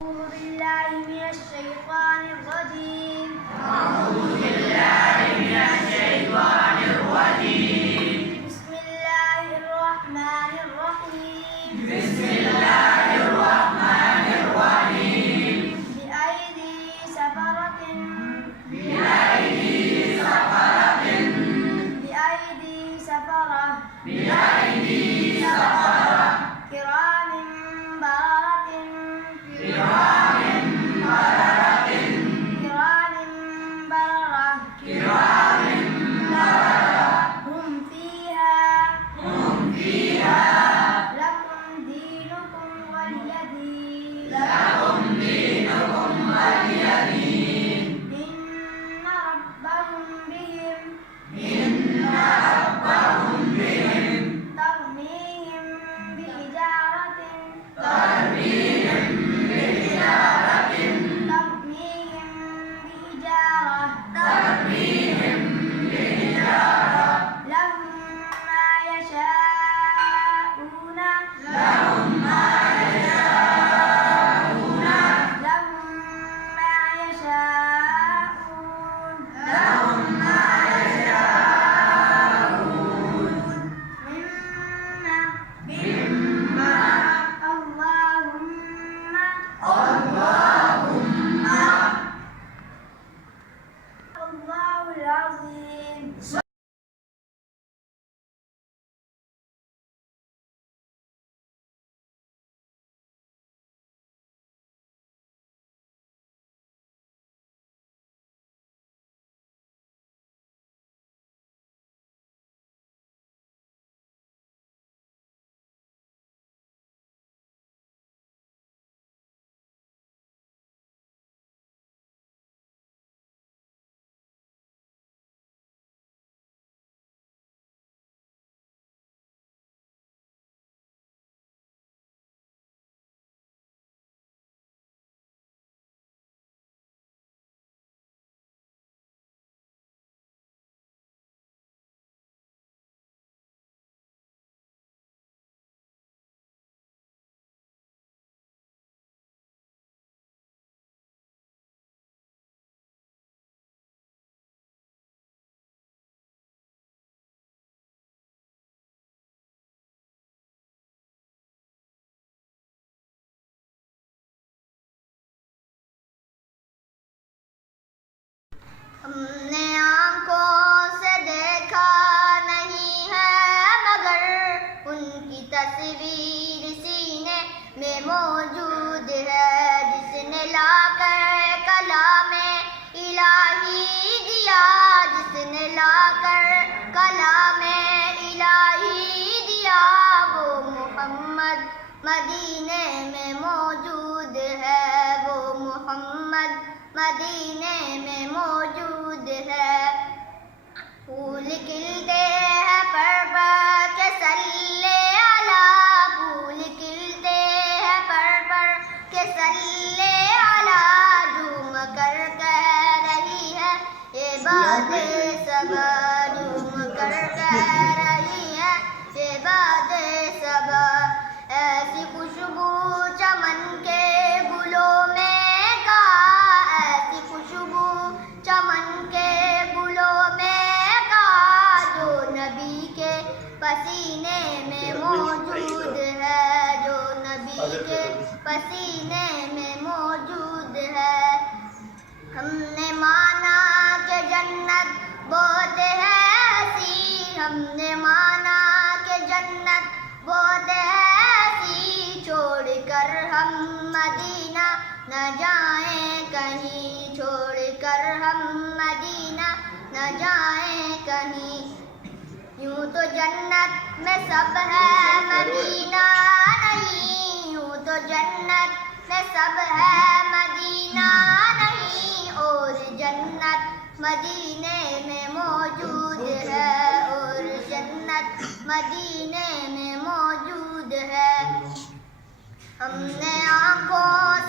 بسم الله الرحمن الرحيم. بأيدي سفرة كرام بررة هم فيها لكم دينكم ولي دين. إن ربهم بهم ترميهم بحجارة لهم ما يشاءون مما الله العظيم. ہم نے آنکھوں سے دیکھا نہیں ہے مگر ان کی تصویر سینے میں موجود ہے. جس نے لا کر کلام الہی دیا وہ محمد مدینے میں موجود ہے. پھول کھلتے ہیں پر کے صلی علی، جھوم کر کہہ رہی ہے یہ بات صبا، ایسی خوشبو چمن کے گلوں میں کا، جو نبی کے پسینے میں موجود ہے. ہم نے مانا کہ جنت بہت ہے ایسی، چھوڑ کر ہم مدینہ نہ جائیں کہیں. یوں تو جنت میں سب ہے مدینہ نہیں، اور جنت مدینے میں موجود ہے. ہم نے آنکھوں